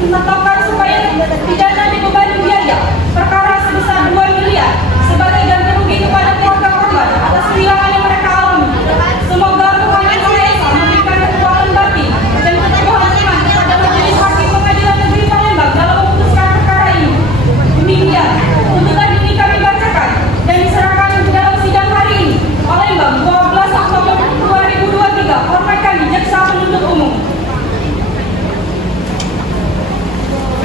Menetapkan supaya pidana dibebani biaya perkara sebesar 2 miliar sebagai ganti rugi kepada keluarga korban atas kehilangan yang mereka alami. Semoga Tuhan Yang Maha Esa memberikan kekuatan batin dan keteguhan iman kepada majelis hakim Pengadilan Negeri Palembang dalam memutuskan perkara ini. Demikian tuntutan ini kami bacakan dan diserahkan dalam sidang hari ini. Palembang, 12 Oktober 2023. Hormat kami, jaksa penuntut umum.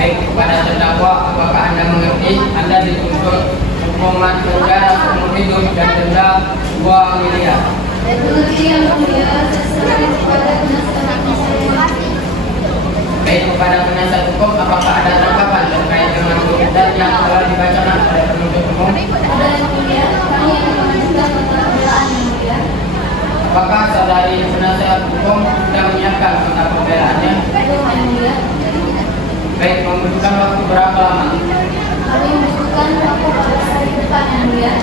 Baik, kepada terdakwa, apakah Anda mengerti Anda dituntut hukuman penjara seumur hidup dan denda 2 miliar? Mengerti Yang Mulia, terserah kepada penasihat hukum. Baik, kepada penasihat hukum, apakah ada tanggapan terkait dengan tuntutan yang telah dibacakan oleh penuntut umum? Ada Yang Mulia, kami akan mengajukan nota pembelaan Yang Mulia. Apakah saudari penasihat hukum sudah menyiapkan nota pembelaannya? Belum Yang Mulia. Baik, membutuhkan waktu berapa lama? Kami membutuhkan waktu 14 hari ke depan Yang Mulia.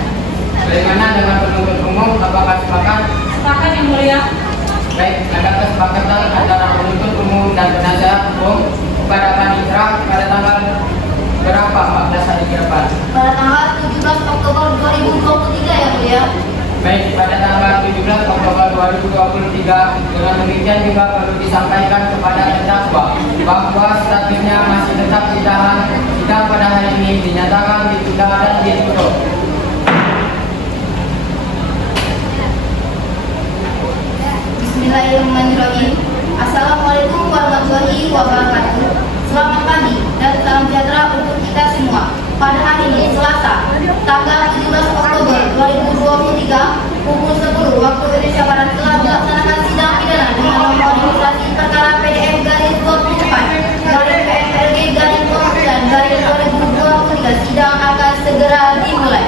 Bagaimana dengan penuntut umum? Apakah sepakat? Sepakat, Yang Mulia. Baik, ada kesepakatan antara penuntut umum dan penasihat hukum kepada panitera pada tanggal berapa 14 hari ke depan? Pada tanggal 17 Oktober 2023 ya Mulia. Baik, pada tanggal 17 Oktober 2023, dengan demikian juga perlu disampaikan kepada terdakwa bahwa statusnya masih tetap ditahan. Sidang pada hari ini dinyatakan ditunda dan ditutup. Bismillahirrahmanirrahim. Assalamualaikum warahmatullahi wabarakatuh. Selamat pagi dan salam sejahtera untuk kita semua. Pada hari ini Selasa, tanggal 17 Oktober 2023, pukul 10 waktu Indonesia Barat telah dilaksanakan sidang pidana dengan nomor registrasi perkara PDM garis 24 garis PNPLG garis 09 garis 2023. Sidang akan segera dimulai.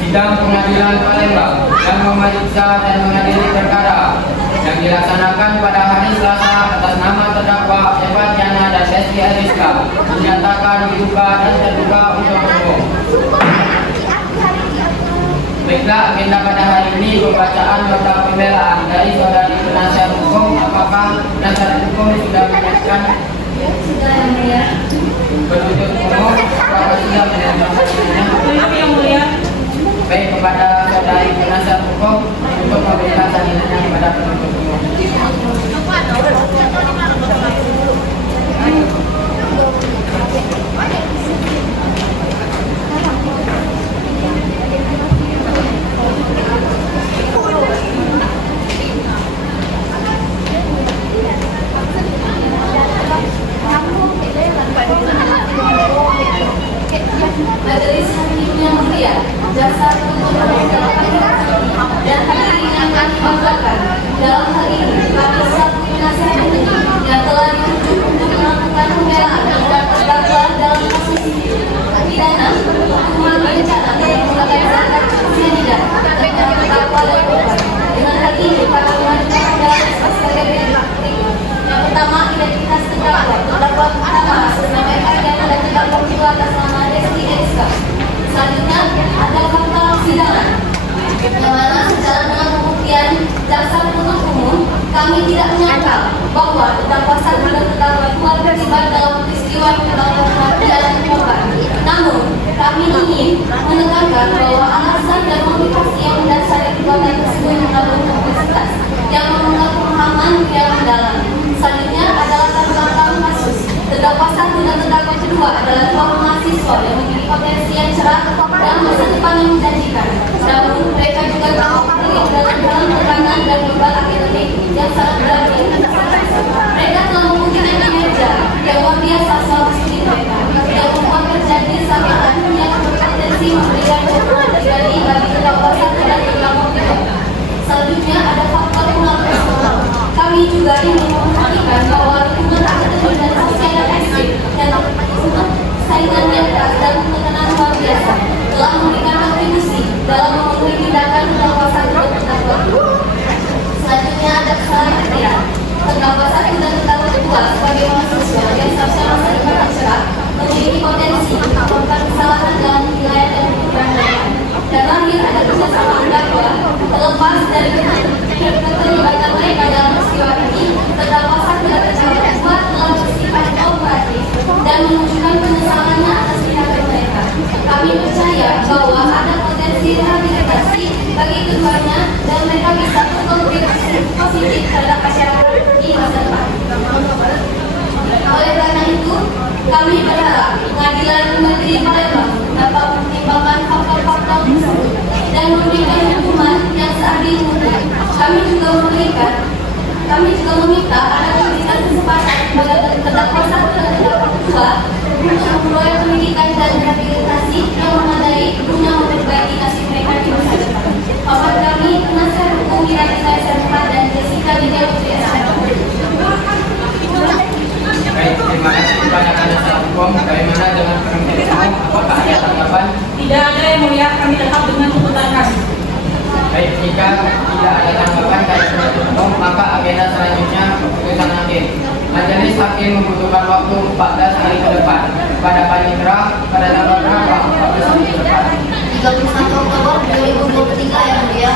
Sidang Pengadilan Palembang yang memeriksa dan mengadili perkara yang dilaksanakan pada hari Selasa atas nama terdakwa Eva Tiana dan Desti Eliska dinyatakan dibuka dan terbuka untuk umum. Baiklah, agenda pada hari ini pembacaan nota pembelaan dari saudari penasihat hukum. Apakah penasihat hukum sudah menyiapkan? Sudah Yang Mulia. Penuntut umum apakah sudah menyiapkan? Tunjuk, Yang Mulia. Baik, kepada saudari penasihat hukum untuk memberikan salinannya kepada penuntut umum. Majelis Hakim Yang Mulia, jaksa penuntut umum berencana memulai sangkaan pengadilan tentang terdakwa dan korban. Dengan hal ini, kami mengajukan dalam sebagai berikut. Yang pertama, identitas terdakwa. Terdakwa pertama atas nama Eka dan terdakwa kedua atas nama Desti Eska. Selanjutnya ada fakta persidangan. Yang mana secara dengan pembuktian jaksa penuntut umum, kami tidak menyangka bahwa terdakwa satu dan terdakwa dua terlibat dalam peristiwa penembakan kematian korban. Namun, kami ingin menekankan bahwa alasan dan motivasi yang mendasari perbuatan tersebut mengandung kompleksitas yang memerlukan pemahaman yang mendalam. Selanjutnya adalah latar belakang kasus. Terdakwa satu dan terdakwa kedua adalah dua mahasiswa yang memiliki potensi yang cerah dan masa depan yang menjanjikan. Namun, mereka juga terlibat dalam tekanan dan beban akademik yang sangat berat di mereka telah membuktikan kinerja yang luar biasa selama studi mereka yang membuat terjadi sampai akhirnya berpotensi memberikan dukungan pribadi bagi terdakwa satu dan terdakwa kedua. Selanjutnya ada faktor personal. Kami juga ingin memperhatikan bahwa lingkungan akademik dan sosial dan ekstrim dan saingan yang keras dan tekanan luar biasa telah memberikan kontribusi dalam memenuhi tindakan terdakwa satu dan terdakwa kedua. Selanjutnya ada kesalahan pikiran. Terdakwa satu dan terdakwa kedua sebagai mahasiswa yang seharusnya masa depan yang cerah memiliki potensi melakukan kesalahan dalam penilaian dan pemikiran mereka. Dan lahir ada kerjasama terdakwa terlepas dari keterlibatan mereka dalam peristiwa ini. Terdakwa satu dan terdakwa kedua telah bersifat kooperatif dan menunjukkan penyesalannya atas tindakan mereka. Kami percaya bahwa ada potensi rehabilitasi bagi keduanya dan mereka bisa berkontribusi positif terhadap masyarakat di masa depan. Oleh karena itu, kami berharap Pengadilan Negeri Palembang dapat mempertimbangkan faktor-faktor tersebut dan memberikan hukuman yang seadil mungkin. Kami juga meminta ada pemberian kesempatan kepada terdakwa satu dan terdakwa kedua untuk memperoleh pendidikan dan rehabilitasi yang memadai guna memperbaiki nasib mereka di masa depan. Bapak kami, penasihat hukum Ira SMK dan Jessica Widya Putri SMK. Baik, terima kasih kepada penasihat hukum. Bagaimana dengan penuntut umum? Apakah ada tanggapan? Tidak ada yang mulia, kami tetap dengan tuntutan kami. Baik, jika tidak ada tanggapan dari penuntut umum, maka agenda selanjutnya keputusan hakim. Majelis hakim membutuhkan waktu 14 hari ke depan. Pada panitera pada tanggal berapa? 14 hari ke depan. 31 Oktober 2023 yang mulia.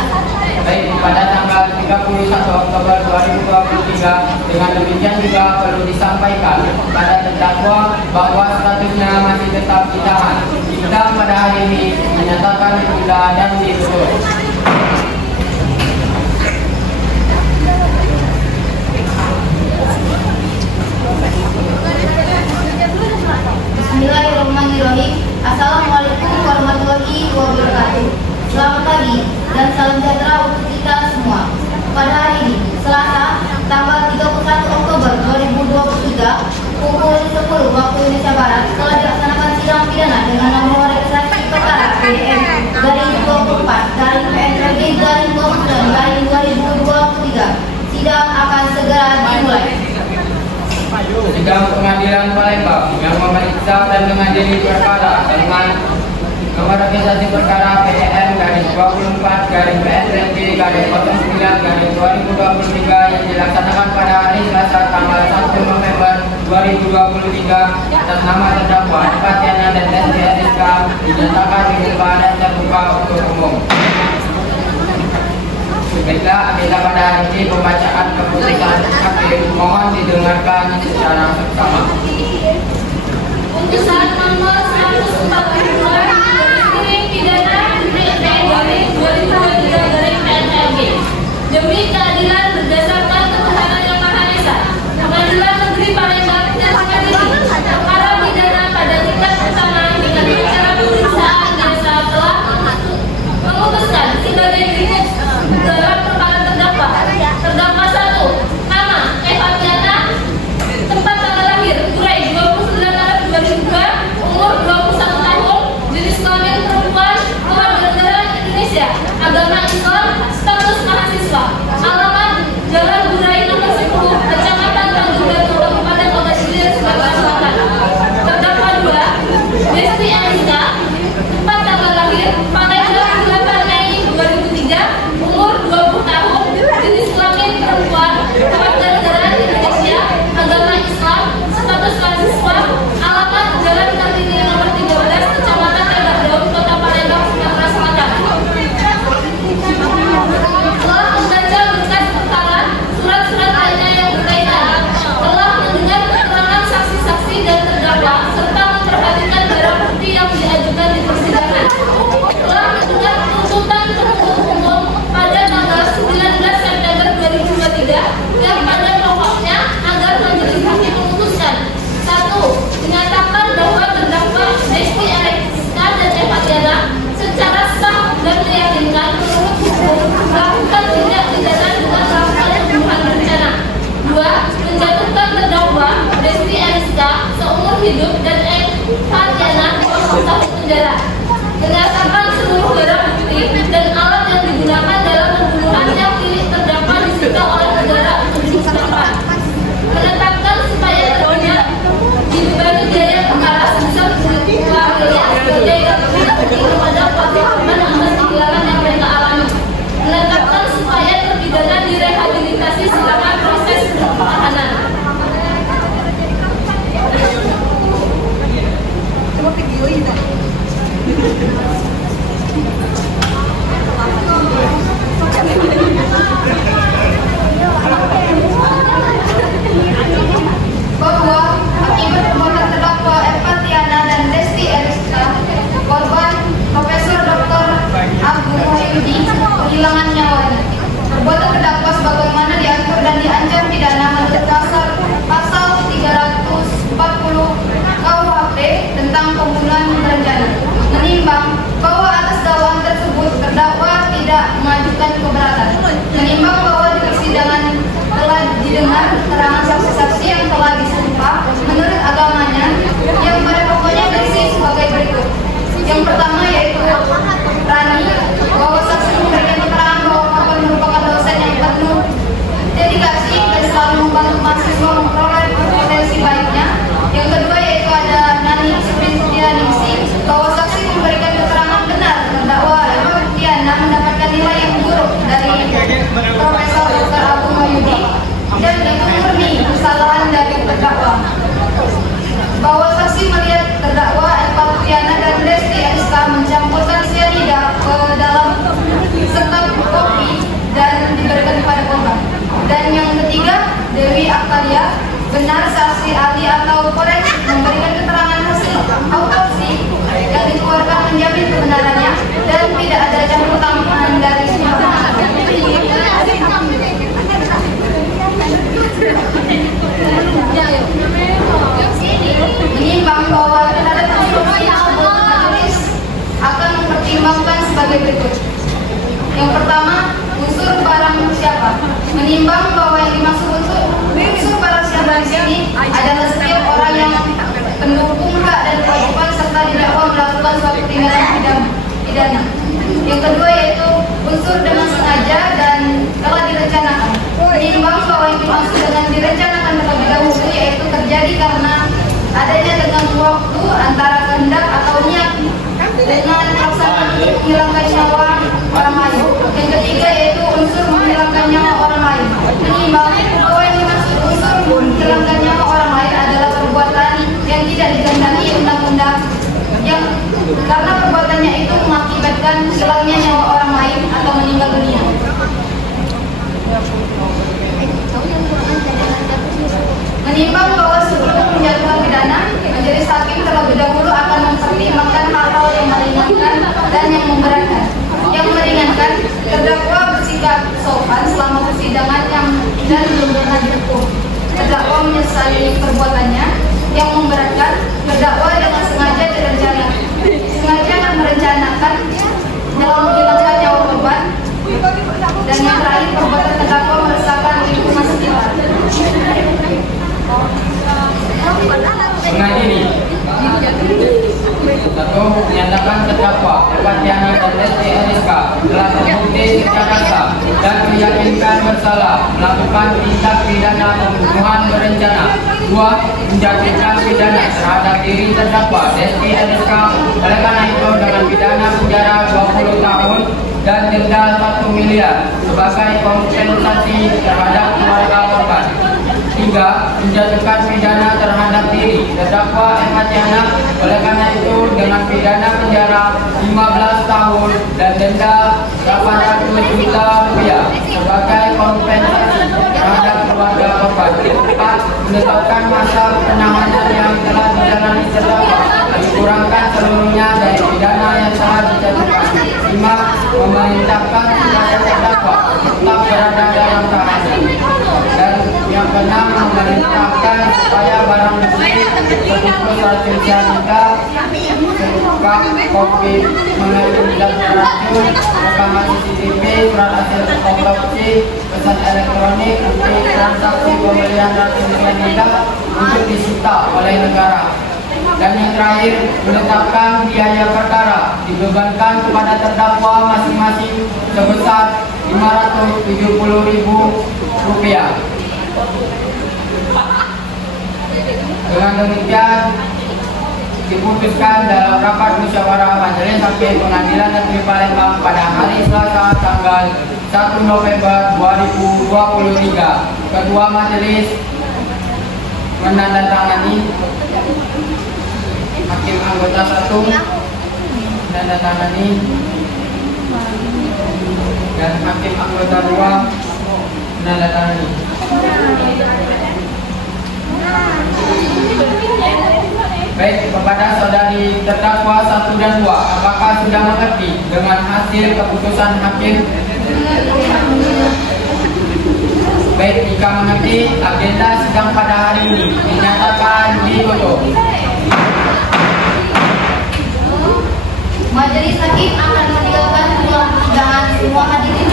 Baik, pada tanggal 31 Oktober 2023, dengan demikian juga perlu disampaikan pada terdakwa bahwa statusnya masih tetap ditahan. Sidang pada hari ini menyatakan ditunda dan ditutup. Bismillahirrahmanirrahim. Assalamualaikum warahmatullahi wabarakatuh. Selamat pagi dan salam sejahtera untuk kita semua. Pada hari ini, Selasa, tanggal 31 Oktober 2023, pukul 10 waktu Indonesia Barat, telah dilaksanakan sidang pidana dengan nomor registrasi perkara PDM garing 24 garing PNRG garing 29 garing 2023. Sidang akan segera dimulai. Sidang Pengadilan Palembang yang memeriksa dan mengadili perkara dengan nomor registrasi perkara PDM garing 24 garing PNRG garing 09 garing 2023 yang dilaksanakan pada hari Selasa tanggal 1 November 2023 atas nama terdakwa Eka dan Desti Eska dinyatakan dibuka dan terbuka untuk umum. Baiklah, agenda pada hari ini pembacaan keputusan hakim mohon didengarkan secara seksama. Putusan nomor 142 garing pidana garing 2023 PNRG demi keadilan berdasarkan ketuhanan yang Maha Esa. Pengadilan Negeri Palembang menyatakan ini perkara pidana pada tingkat pertama dengan acara pemeriksaan biasa telah memutuskan sebagai berikut dalam perkara terdakwa. Terdakwa 1, nama Eva Fiana, tempat tanggal lahir Turai 29 Maret 2002, umur 21 tahun, jenis membantu mahasiswa memperoleh potensi baiknya. Yang kedua yaitu ada Nani Supristianingsih, bahwa saksi memberikan keterangan benar terdakwa Emma Fitriana mendapatkan nilai yang buruk dari Profesor Dr. Agung Wahyudi dan itu murni kesalahan dari terdakwa. Bahwa saksi melihat terdakwa Emma Fitriana dan Desti Ariska mencampurkan cyanida ke dalam sekap kopi dan diberikan kepada korban. Dan yang ketiga, Dewi Artalia, benar saksi ahli atau forensik memberikan keterangan hasil autopsi yang dikeluarkan menjamin kebenarannya dan tidak ada campur tangan dari pihak menimbang bahwa terhadap instruksi tersebut majelis akan mempertimbangkan sebagai berikut. Yang pertama, unsur barang siapa. Menimbang bahwa yang dimaksud unsur barang siapa di sini adalah setiap orang yang pendukung hak dan kewajiban serta didakwa melakukan suatu tindakan pidana. Yang kedua yaitu unsur dengan sengaja dan telah direncanakan. Menimbang bahwa yang dimaksud dengan direncanakan terlebih dahulu yaitu terjadi karena adanya dengan waktu antara kehendak atau niat dengan pelaksanaan untuk menghilangkan nyawa orang lain. Yang ketiga yaitu unsur menghilangkan nyawa orang lain. Menimbang bahwa yang dimaksud unsur menghilangkan nyawa orang lain adalah perbuatan yang tidak digandani undang-undang yang karena perbuatannya itu mengakibatkan hilangnya nyawa orang lain atau meninggal dunia. Menimbang bahwa sebelum menjatuhkan pidana, majelis hakim terlebih dahulu akan mempertimbangkan hal-hal yang meringankan dan yang memberatkan. Yang meringankan, terdakwa bersikap sopan selama persidangan dan belum pernah dihukum. Terdakwa menyesali perbuatannya. Yang memberatkan, terdakwa dengan sengaja merencanakan dalam menghilangkan nyawa korban. Dan yang terakhir, perbuatan terdakwa meresahkan lingkungan sekitar. Mengadili. Satu, menyatakan terdakwa Emma Fitriana dan Desti Ariska telah terbukti secara sah dan meyakinkan bersalah melakukan tindak pidana pembunuhan berencana. Dua, menjatuhkan pidana terhadap diri terdakwa Desti Ariska oleh karena itu dengan pidana penjara 20 tahun dan denda 1 miliar sebagai kompensasi terhadap keluarga korban. 3. Menjatuhkan pidana terhadap diri terdakwa Emma Fitriana oleh karena itu dengan pidana penjara 15 tahun dan denda 800 juta rupiah sebagai kompensasi terhadap keluarga korban. 4. Menetapkan masa penahanan yang telah dijalani terdakwa dikurangkan seluruhnya dari pidana yang telah dijatuhkan. 5. Memerintahkan kepada terdakwa tetap berada dalam tahanan. Dan yang keenam, memerintahkan supaya barang bukti sebungkus racun cyanida, sekap kopi mengandung zat beracun, rekaman CCTV, surat hasil autopsi, pesan elektronik, bukti transaksi pembelian racun cyanida untuk disita oleh negara. Dan yang terakhir, menetapkan biaya perkara dibebankan kepada terdakwa masing-masing sebesar Rp570.000. Dengan demikian diputuskan dalam rapat musyawarah majelis hakim pengadilan negeri Palembang pada hari Selasa tanggal 1 November 2023. Ketua majelis menandatangani, hakim anggota 1 menandatangani, dan hakim anggota 2 menandatangani. Baik, kepada saudari terdakwa 1 dan 2, apakah sudah mengerti dengan hasil keputusan hakim? Baik, jika mengerti, agenda sidang pada hari ini dinyatakan ditutup. Majelis hakim akan meninggalkan ruang persidangan. Semua hadirin